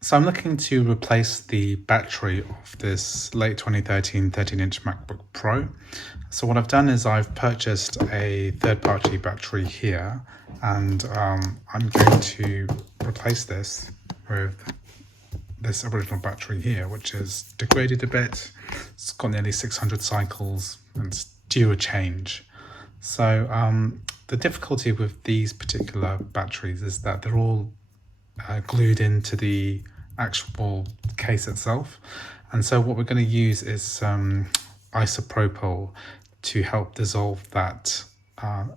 So I'm looking to replace the battery of this late 2013 13-inch MacBook Pro. So what I've done is I've purchased a third-party battery here, and I'm going to replace this with this original battery here, which is degraded a bit. It's got nearly 600 cycles and it's due a change. So the difficulty with these particular batteries is that they're all glued into the actual case itself, and so what we're going to use is isopropyl to help dissolve that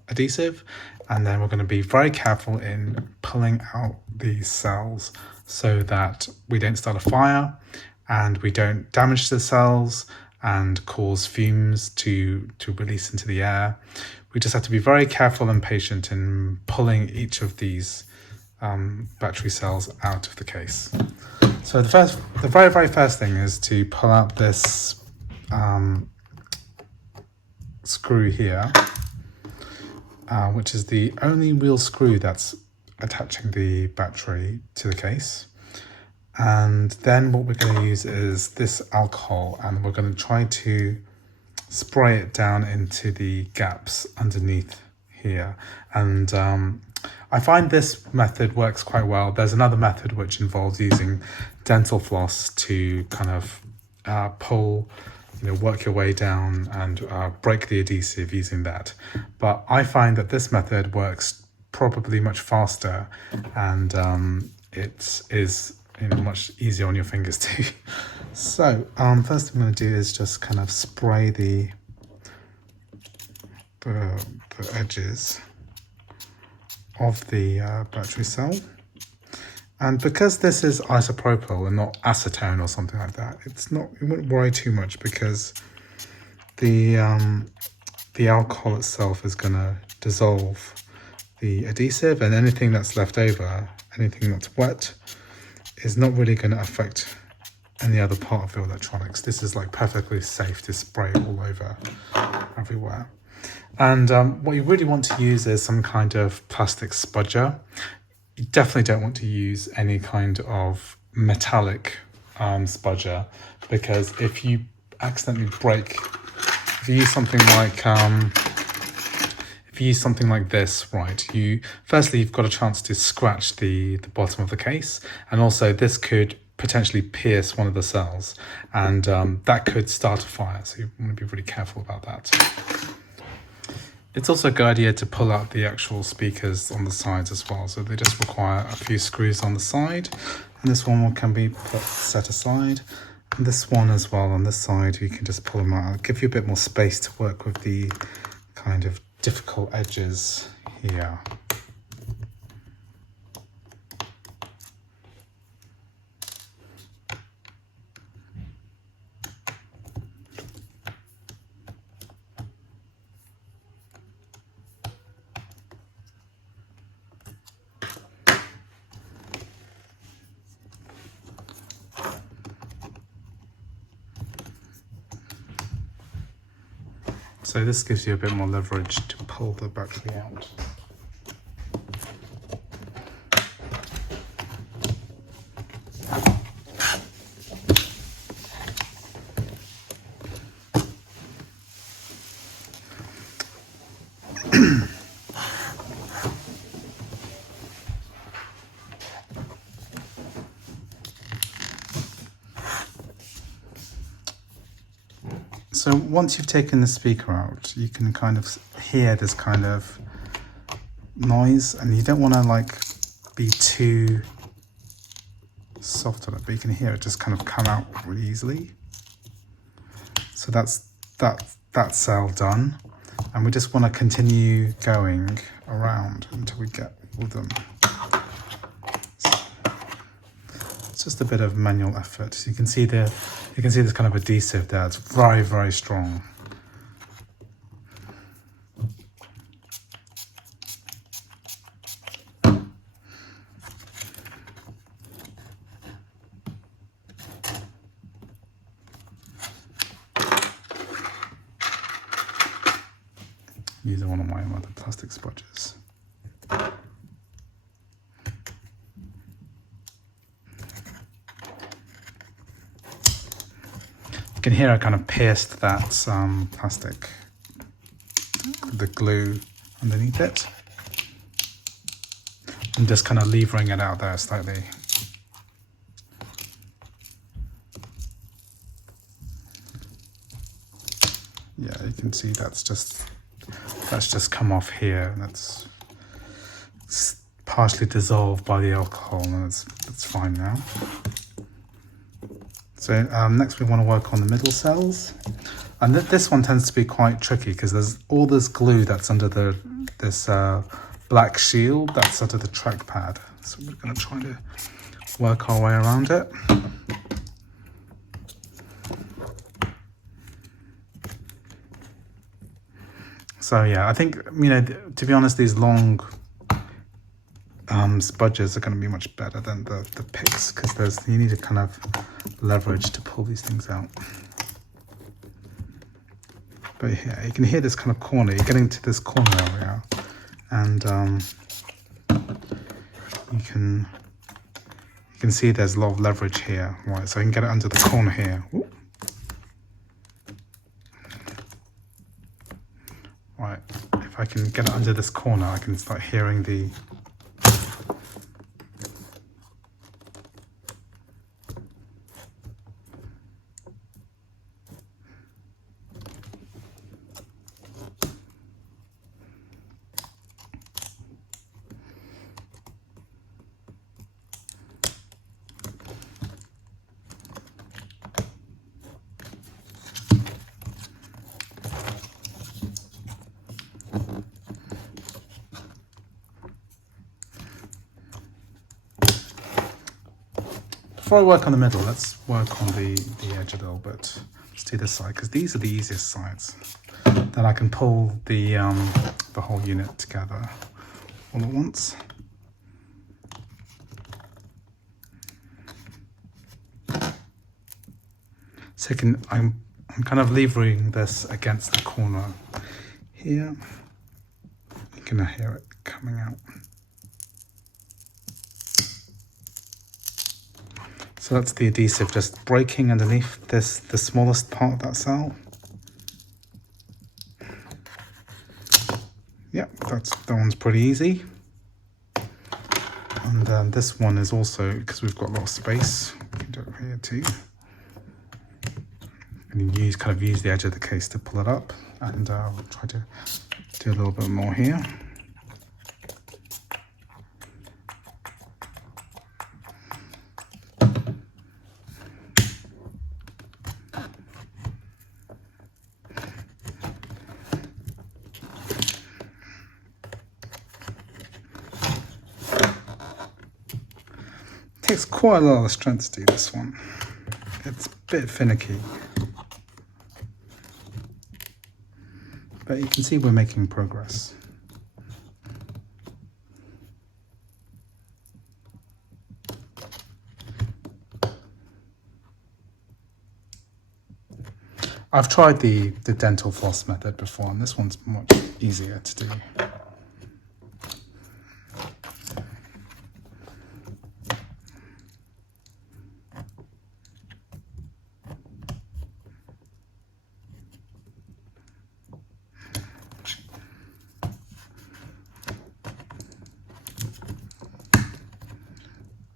adhesive, and then we're going to be very careful in pulling out these cells so that we don't start a fire and we don't damage the cells and cause fumes to release into the air. We just have to be very careful and patient in pulling each of these battery cells out of the case. So the very first thing is to pull out this screw here, which is the only real screw that's attaching the battery to the case. And then what we're going to use is this alcohol, and we're going to try to spray it down into the gaps underneath here. And I find this method works quite well. There's another method which involves using dental floss to kind of pull, work your way down and break the adhesive using that. But I find that this method works probably much faster, and it is much easier on your fingers too. So first thing I'm going to do is just kind of spray the edges of the battery cell. And because this is isopropyl and not acetone or something like that, you wouldn't worry too much, because the alcohol itself is going to dissolve the adhesive, and anything that's left over, anything that's wet, is not really going to affect any other part of the electronics. This is like perfectly safe to spray all over everywhere. And what you really want to use is some kind of plastic spudger. You definitely don't want to use any kind of metallic spudger, because if you accidentally if you use something like this, right, firstly you've got a chance to scratch the bottom of the case, and also this could potentially pierce one of the cells, and that could start a fire, so you want to be really careful about that. It's also a good idea to pull out the actual speakers on the sides as well, so they just require a few screws on the side, and this one can be set aside, and this one as well on this side, you can just pull them out. It'll give you a bit more space to work with the kind of difficult edges here. So this gives you a bit more leverage to pull the battery out. So once you've taken the speaker out, you can kind of hear this kind of noise, and you don't want to be too soft on it, but you can hear it just kind of come out really easily. So that's that cell done, and we just want to continue going around until we get all of them. It's just a bit of manual effort. So you can see this kind of adhesive there. It's very, very strong. Using one of my other plastic spudgers. You can hear I kind of pierced that plastic, the glue underneath it. I'm just kind of levering it out there slightly. Yeah, you can see that's just come off here, and it's partially dissolved by the alcohol, and it's fine now. So next we want to work on the middle cells, and this one tends to be quite tricky because there's all this glue that's under this black shield that's under the trackpad. So we're going to try to work our way around it. So yeah, I think, you know, to be honest, these long spudges are going to be much better than the picks, because you need a kind of leverage to pull these things out. But yeah, you can hear this kind of corner. You're getting to this corner area, and you can see there's a lot of leverage here. Right, so I can get it under the corner here. Ooh. Right, if I can get it under this corner, I can start hearing the Before I work on the middle, let's work on the edge a little bit. Let's do this side, because these are the easiest sides. Then I can pull the whole unit together all at once. So I'm kind of levering this against the corner here. You can hear it coming out. So that's the adhesive just breaking underneath the smallest part of that cell. Yep, that one's pretty easy. And this one is also, because we've got a lot of space, we can do it here too. And you kind of use the edge of the case to pull it up, and we'll try to do a little bit more here. Takes quite a lot of strength to do this one. It's a bit finicky. But you can see we're making progress. I've tried the dental floss method before, and this one's much easier to do.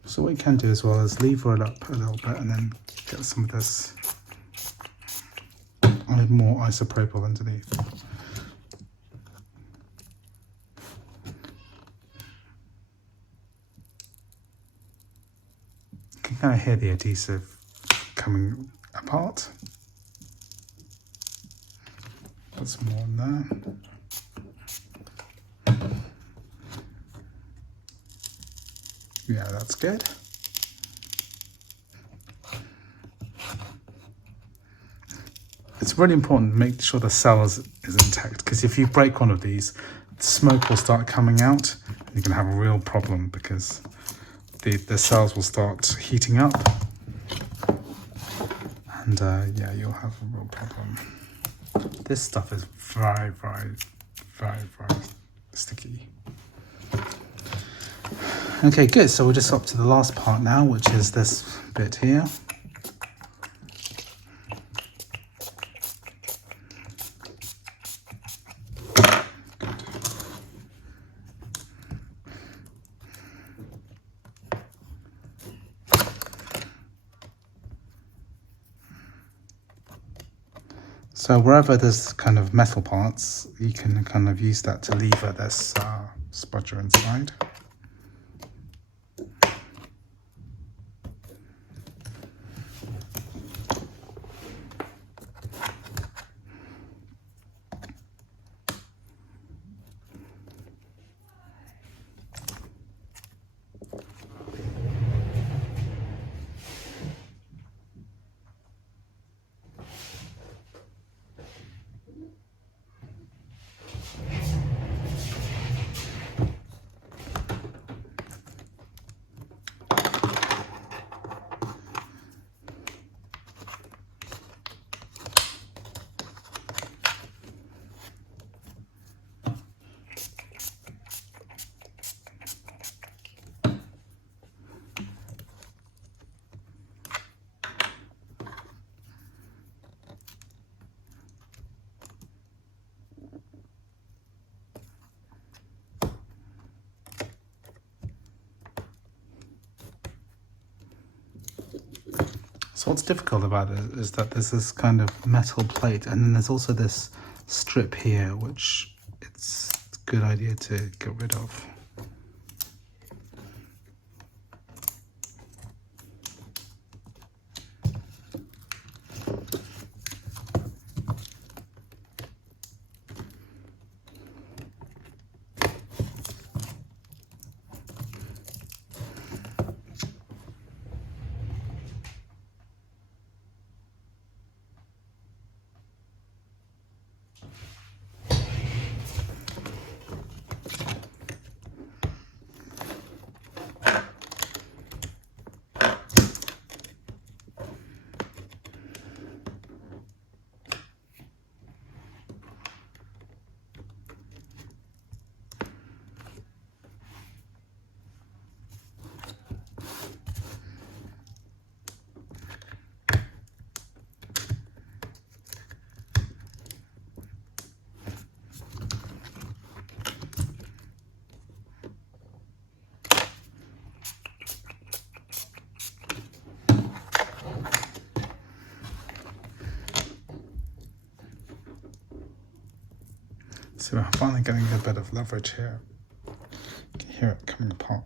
So what you can do as well is lever it up a little bit and then get some of this more isopropyl underneath. You can kind of hear the adhesive coming apart. Put some more in there. Yeah, that's good. It's really important to make sure the cell is intact, because if you break one of these, smoke will start coming out, and you can have a real problem because the cells will start heating up, and yeah, you'll have a real problem. This stuff is very, very, very, very sticky. Okay, good. So we're just up to the last part now, which is this bit here. So wherever there's kind of metal parts, you can kind of use that to lever this spudger inside. So what's difficult about it is that there's this kind of metal plate, and then there's also this strip here, which it's a good idea to get rid of. So we're finally getting a bit of leverage here. You can hear it coming apart.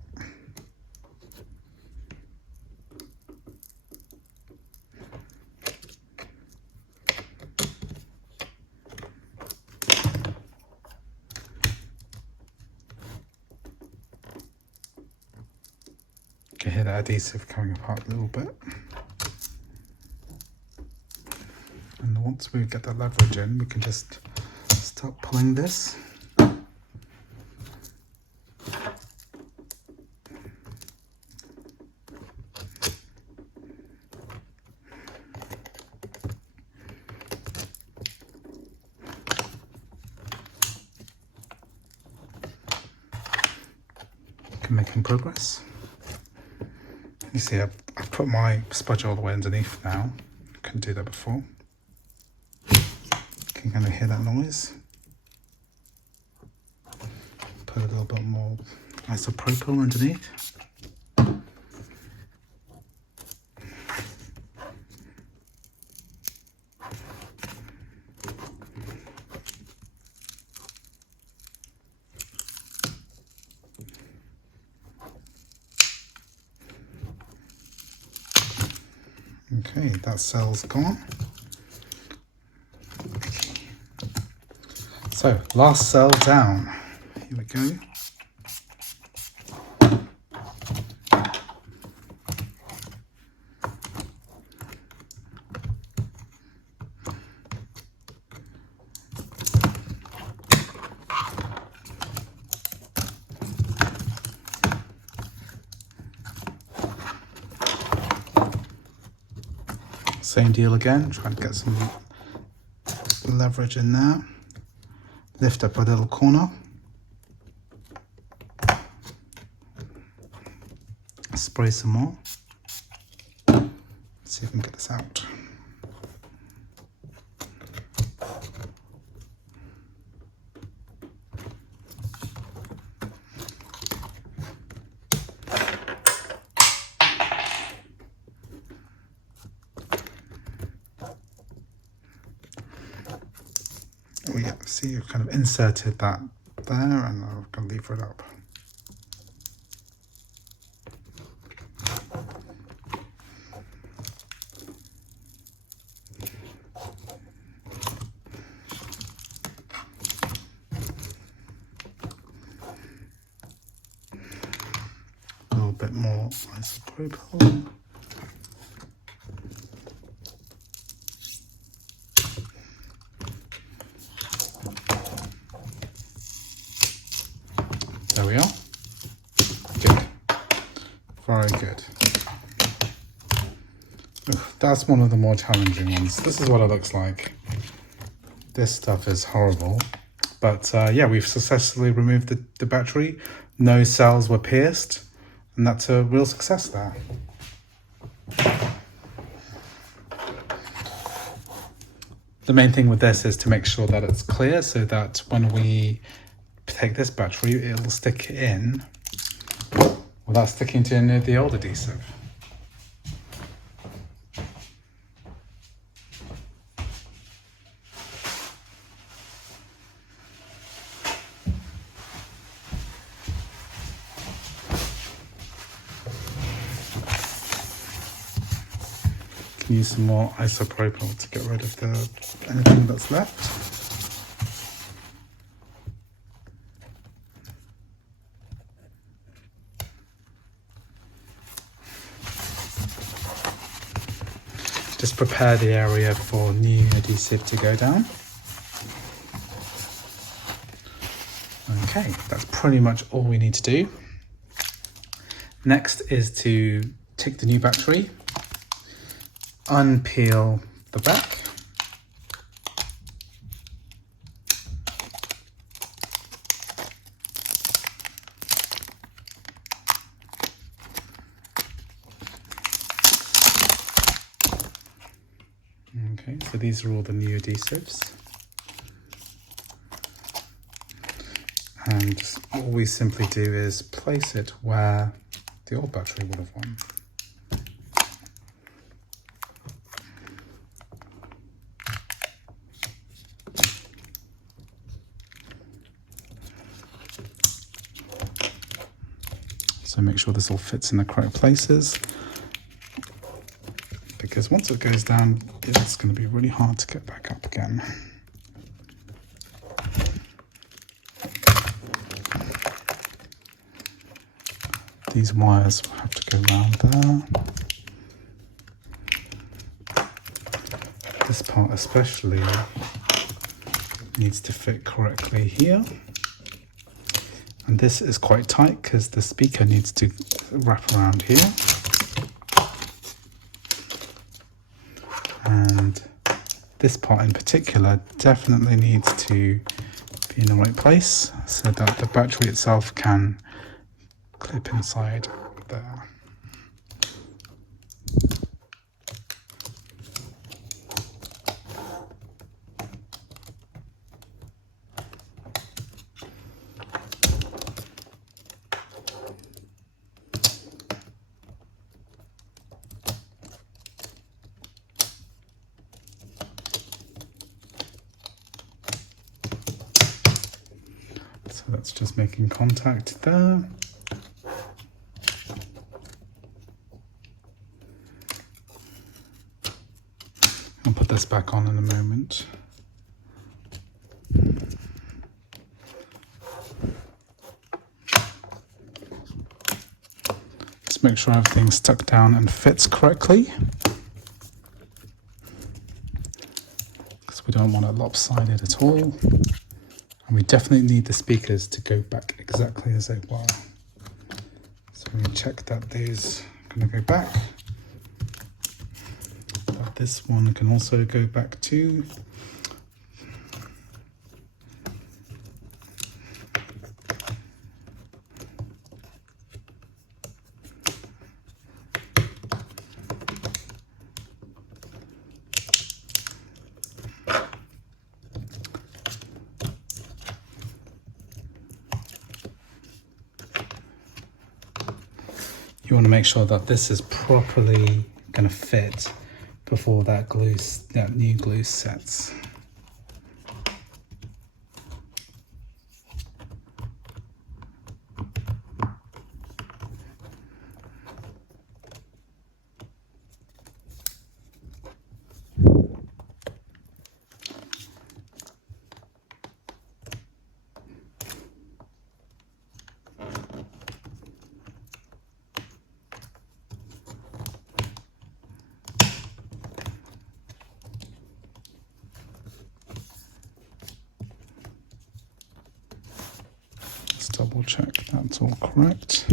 You can hear the adhesive coming apart a little bit. And once we get that leverage in, we can just start pulling this. Making progress. You see, I've put my spudge all the way underneath now. Couldn't do that before. You can kind of hear that noise. Put a little bit more isopropyl underneath. Okay, that cell's gone. So, last cell down. Here we go. Same deal again, trying to get some leverage in there. Lift up a little corner. Spray some more. See if we can get this out. There we go. See, I've kind of inserted that there, and I'm going to lever it up. A little bit more isopropyl. There we are. Good. Very good. That's one of the more challenging ones. This is what it looks like. This stuff is horrible. But yeah, we've successfully removed the battery. No cells were pierced. And that's a real success there. The main thing with this is to make sure that it's clear so that when we take this battery, it'll stick in without sticking to any of the old adhesive. Can use some more isopropyl to get rid of anything that's left. Just prepare the area for new adhesive to go down. Okay, that's pretty much all we need to do. Next is to take the new battery, unpeel the back, okay, so these are all the new adhesives, and just all we simply do is place it where the old battery would have gone. So make sure this all fits in the correct places, because once it goes down, it's going to be really hard to get back up again. These wires will have to go around there. This part especially needs to fit correctly here. And this is quite tight because the speaker needs to wrap around here. And this part in particular definitely needs to be in the right place so that the battery itself can clip inside there. So that's just making contact there. I'll put this back on in a moment. Just make sure everything's stuck down and fits correctly, because we don't want it lopsided at all. And we definitely need the speakers to go back exactly as they were. So we check that these are going to go back. But this one can also go back too. You want to make sure that this is properly going to fit before that new glue sets. double check that's all correct.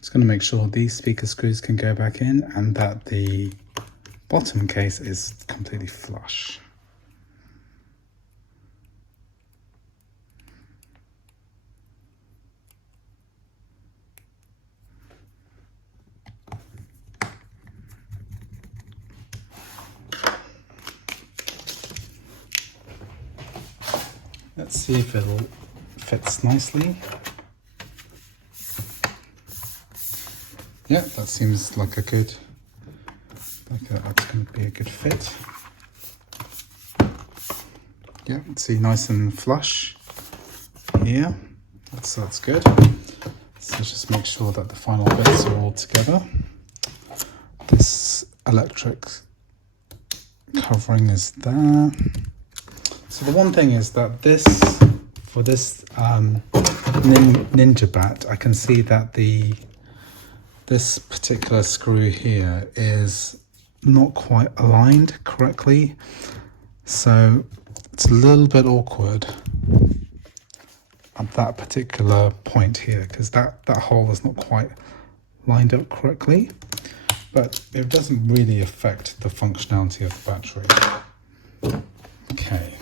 Just going to make sure these speaker screws can go back in and that the bottom case is completely flush. Let's see if it fits nicely. Yeah, that seems like that's going to be a good fit. Yeah, see, nice and flush here. That's good. So just make sure that the final bits are all together. This electric covering is there. So the one thing is that for this NinjaBatt, I can see that this particular screw here is not quite aligned correctly, so it's a little bit awkward at that particular point here, because that hole is not quite lined up correctly, but it doesn't really affect the functionality of the battery. Okay,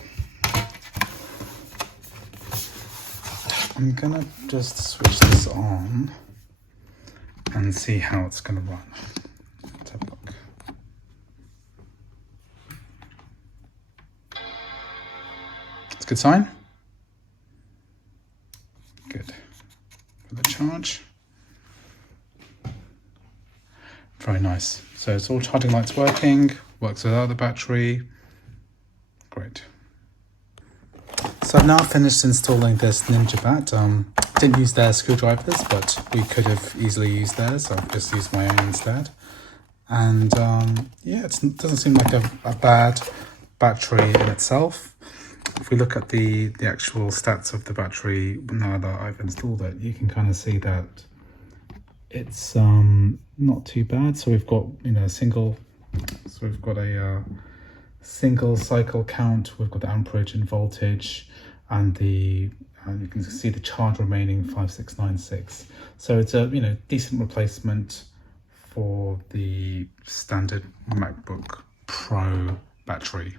I'm gonna just switch this on and see how it's going to run. Let's have a look. It's a good sign. Good. For the charge. Very nice. So it's all charging lights working, works without the battery. Great. So I've now finished installing this NinjaBatt. Didn't use their screwdrivers, but we could have easily used theirs, so I've just used my own instead. And yeah, it doesn't seem like a bad battery in itself. If we look at the actual stats of the battery now that I've installed it, you can kind of see that it's not too bad. So we've got a single cycle count, we've got the amperage and voltage, and you can see the charge remaining 5696. So it's a decent replacement for the standard MacBook Pro battery.